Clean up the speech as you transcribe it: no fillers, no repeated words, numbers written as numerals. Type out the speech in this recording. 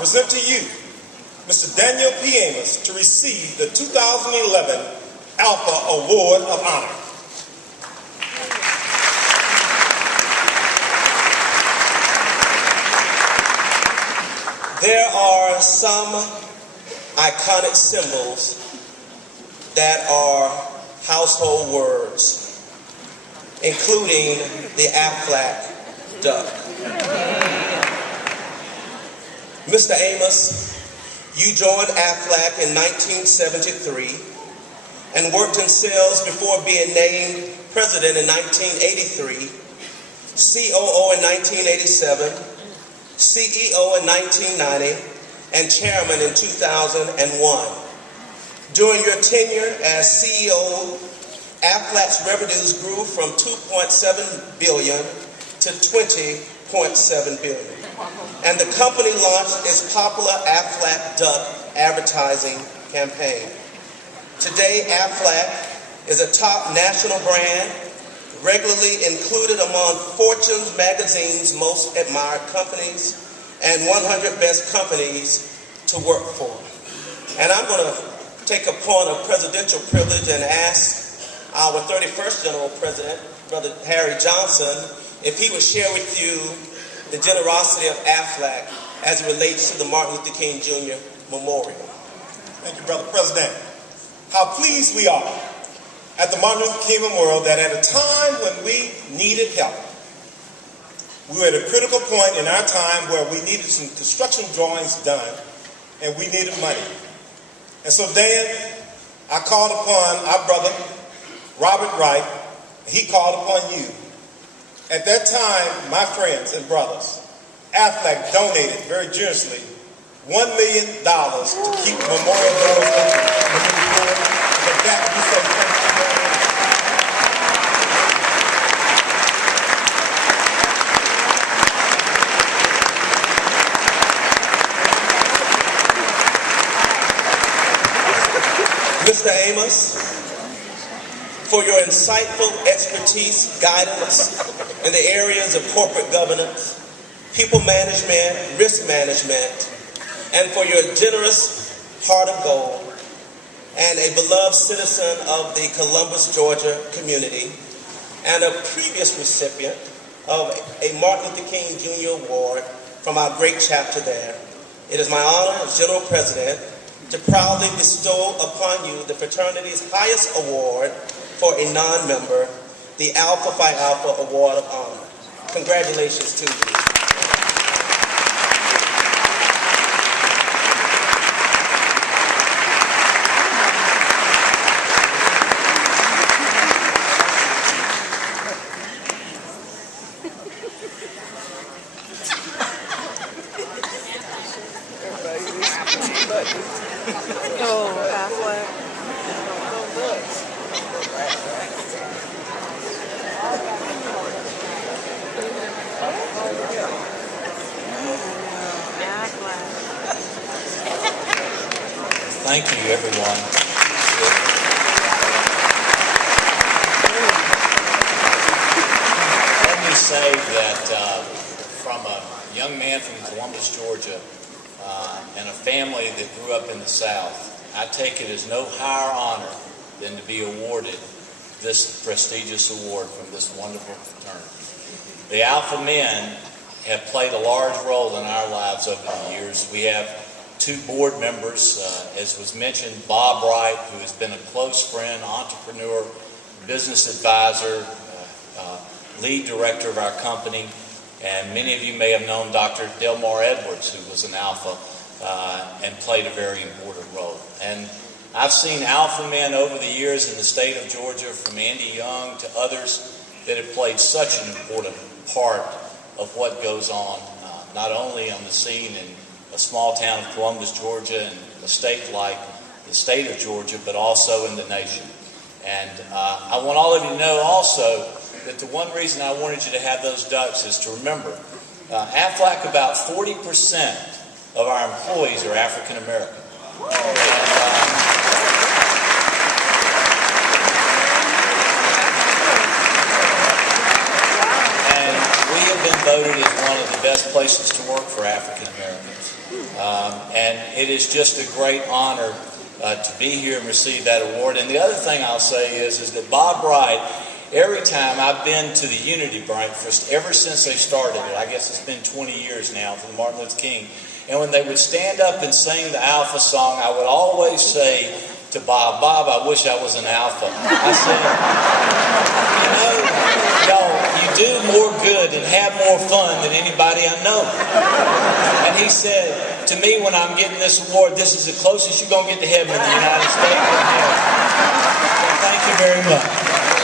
present to you Mr. Daniel P. Amos to receive the 2011 Alpha Award of Honor. There are some iconic symbols that are household words, including the Aflac duck. Mr. Amos, you joined Aflac in 1973 and worked in sales before being named president in 1983, COO in 1987, CEO in 1990, and chairman in 2001. During your tenure as CEO, Aflac's revenues grew from $2.7 billion to $20.7 billion. And the company launched its popular Aflac Duck advertising campaign. Today, Aflac is a top national brand, regularly included among Fortune's magazine's most admired companies and 100 best companies to work for. And I'm going to take a point of presidential privilege and ask our 31st General President, Brother Harry Johnson, if he would share with you the generosity of Aflac as it relates to the Martin Luther King Jr. Memorial. Thank you, Brother President. How pleased we are at the Martin Luther King Memorial that at a time when we needed help, we were at a critical point in our time where we needed some construction drawings done and we needed money. And so Dan, I called upon our brother, Robert Wright, and he called upon you. At that time, my friends and brothers, Aflac donated very generously $1 million to keep the memorial doors open. For that, we say thank you very much. Mr. Amos, for your insightful expertise, guidance in the areas of corporate governance, people management, risk management, and for your generous heart of gold, and a beloved citizen of the Columbus, Georgia community, and a previous recipient of a Martin Luther King Jr. Award from our great chapter there. It is my honor as General President to proudly bestow upon you the fraternity's highest award for a non-member, the Alpha Phi Alpha Award of Honor. Congratulations to you. Thank you, everyone. Let me say that from a young man from Columbus, Georgia, and a family that grew up in the South, I take it as no higher honor than to be awarded this prestigious award from this wonderful fraternity. The Alpha Men have played a large role in our lives over the years. We have 2 board members, as was mentioned, Bob Wright, who has been a close friend, entrepreneur, business advisor, lead director of our company, and many of you may have known Dr. Delmar Edwards, who was an Alpha and played a very important role. And I've seen Alpha Men over the years in the state of Georgia, from Andy Young to others, that have played such an important part of what goes on, not only on the scene in a small town of Columbus, Georgia, and a state like the state of Georgia, but also in the nation. And I want all of you to know also that the one reason I wanted you to have those ducks is to remember, Aflac, about 40% of our employees are African American. And we have been voted as one of the best places to work for African Americans. And it is just a great honor to be here and receive that award. And the other thing I'll say is that Bob Wright, every time I've been to the Unity Breakfast, ever since they started it, I guess it's been 20 years now from Martin Luther King, and when they would stand up and sing the Alpha song, I would always say to Bob, I wish I was an Alpha. I said, you know, y'all, you do more good and have more fun than anybody I know. And he said to me when I'm getting this award, this is the closest you're going to get to heaven in the United States of America. So thank you very much.